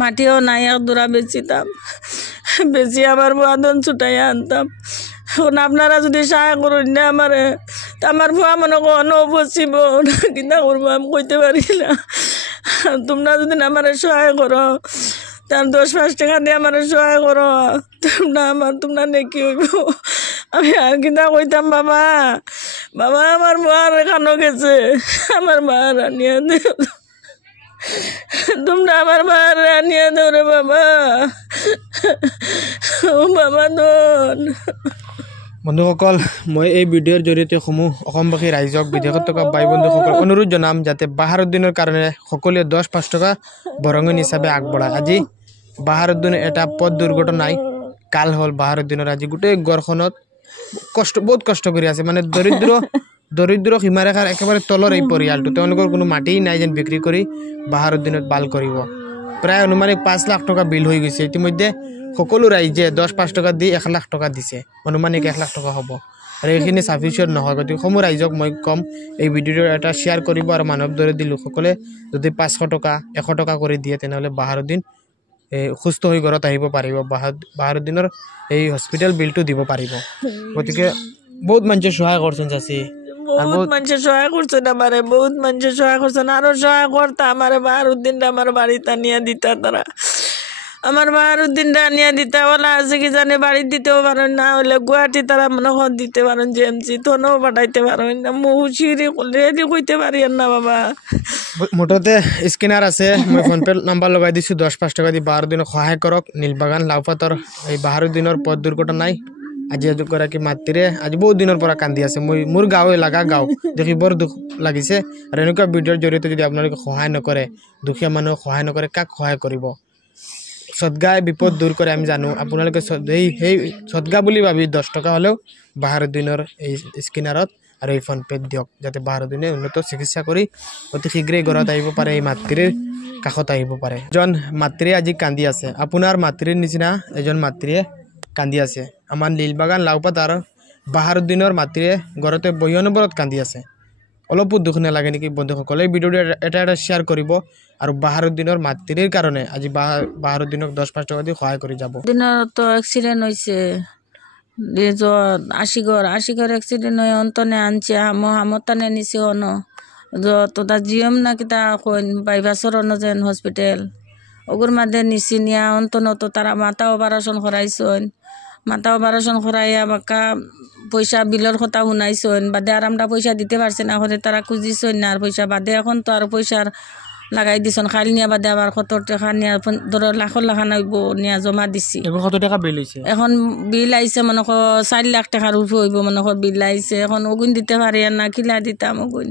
মাটিও নাই এক দূরা বেচিতাম, বেচি আমার বুয়াদন ছুটাইয়া আনতাম। এখন আপনারা যদি সাহায্য করুন না আমারে, তা আমার বুয়া মনে কোনো বসিব কিনা করবো আমি কইতে পারি না। তোমরা যদি আমারে সহায় করো, তার 10-5 টাকা দিয়ে আমার সহায় করো, তোমরা নেকি হইব। আমি আর কিনা কইতাম, বাবা বাবা আমার মার এখানো গেছে, আমার মার আনিয়া দে, তোমরা আমার মার আনিয়া দেও রে বাবা, ও বাবা দন। বন্ধুসকল, মই এই ভিডিঅ'ৰ জৰিয়তে সমূহ অসমবাসী ৰাইজক বিদেশত থকা ভাই বন্ধুসকলক অনুৰোধ জনাম যাতে বাহাৰুদ্দিনৰ কাৰণে সকলোৱে 10-5 টকা বৰঙণি হিচাপে আগবঢ়ায়। আজি বাহাৰুদ্দিনৰ এটা পথ দুৰ্ঘটনাই কাল হ'ল বাহাৰুদ্দিনৰ। আজি গোটেই ঘৰখনত বহুত কষ্ট কৰি আছে, মানে দৰিদ্ৰ সীমাৰেখাৰ একেবাৰে তলৰ এই পৰিয়ালটো। তেওঁলোকৰ কোনো মাটি নাই যেন বিক্ৰী কৰি বাহাৰুদ্দিনত বাল কৰিব। প্ৰায় অনুমানিক 5 লাখ টকা বিল হৈ গৈছে। ইতিমধ্যে সকলো ৰাইজে 10-5 টকা দি 1 লাখ টকা দিছে, অনুমানিক 1 লাখ টকা হ'ব। আৰু এইখিনি চাফিচিয়েণ্ট নহয়। গতিকে সমূহ ৰাইজক মই ক'ম এই ভিডিঅ'টো এটা শ্বেয়াৰ কৰিব, আৰু মানৱ দৰদী লোকসকলে যদি 500 টকা 100 টকা কৰি দিয়ে তেনেহ'লে বাহাৰুদ্দিন সুস্থ হৈ ঘৰত আহিব পাৰিব, বাহাৰুদ্দিনৰ এই হস্পিটেল বিলটো দিব পাৰিব। গতিকে বহুত মানুহে সহায় করছেন চাচি, বহুত মানুষে সহায় করছেন আমারে, বহুত মানুষে সহায় করছেন। আরো সহায় করতা আমারে বাহারুদ্দিনটা আমার বাড়িতে নিয়ে দিতা, তারা আমার বাহারুদ্দিনটা নিয়ে দিতা। ওলা আছে কি জানে বাড়ি দিতেও পারেন না, হলে গুয়াহাটি তারা মনে হয় দিতে পারেন, জেএমসি থনেও পাঠাইতে পারেন না। মুহুশিরি রেডি কইতে পারি না বাবা। মুঠতে স্কেনার আছে, মই ফোনপে নাম্বার লগাই দিছোঁ। 10-5 টকা দি বাহারুদ্দিনক সহায় কৰক। নীলবাগান লাউপাতৰ এই বাহাৰুদ্দিনৰ পথ দুৰ্ঘটনাই আজি এগৰাকী মাতৃৰে আজি বহুত দিনৰ পৰা কান্দি আছে। মোৰ গাঁও এলেকা গাঁও দেখি বৰ দুখ লাগিছে। আৰু এনেকুৱা ভিডিঅ'ৰ জৰিয়তে যদি আপোনালোকে সহায় নকৰে, দুখীয়া মানুহক সহায় নকৰে, কাক সহায় কৰিব? সদগাই বিপদ দূৰ কৰে আমি জানো। আপোনালোকে সেই সদগা বুলি ভাবি 10 টকা হ'লেও বাহাৰুদ্দিনৰ এই স্কেনাৰত আৰু এই ফোনপে'ত দিয়ক, যাতে বাহাৰুদ্দিনে উন্নত চিকিৎসা কৰি অতি শীঘ্ৰেই ঘৰত আহিব পাৰে, এই মাতৃৰ কাষত আহিব পাৰে। এজন মাতৃয়ে আজি কান্দি আছে, আপোনাৰ মাতৃৰ নিচিনা এজন মাতৃয়ে কান্দি আছে। আমাৰ নীলবাগান লাউপাত আৰু বাহাৰুদ্দিনৰ মাতৃয়ে ঘৰতে বহি অনবৰত কান্দি আছে। অলপো দুখ নালাগে নেকি বন্ধুসকলে? এই ভিডিঅ'টো এটা শ্বেয়াৰ কৰিব, আৰু বাহাৰুদ্দিনৰ মাতৃৰ কাৰণে আজি বাহাৰুদ্দিনক 10-5 টকা দি সহায় কৰি যাব। দিনত তো এক্সিডেন্ট হয়েছে, আশিগড় এক্সিডেন্ট হয়ে অন্তনে আনছে, হামতানে নিছে অন তোতা জিএম না কিতা কইন বাইবাসর যেন হসপিটাল ওগুর মাঝে নিছি নিয়া অন্তন তো তারা মাথা অপারেশন করাইছেন, মাথা অপারেশন করাইয়া বাক্কা পয়সা বিলর কথা শুনাইছেন, বাদে আর আমরা পয়সা দিতে পারছি না, হতে তারা খুঁজিছেন না আর পয়সা, বাদে এখন তো আর পয়সার লাগাই দিছেন। খাল নিয়া বাদে আবার 70 টাকা নিয়া ধরো লাখর লাখা নাইব নিয়া জমা দিছি। এখন কত টাকা বিল হইছে? এখন বিল আইছে মনে 4 লাখ টাকার উপরে হইব, মনে বিল আইছে। এখন ওগুন দিতে পারি আর না, কিলা দিতাম ওগুন।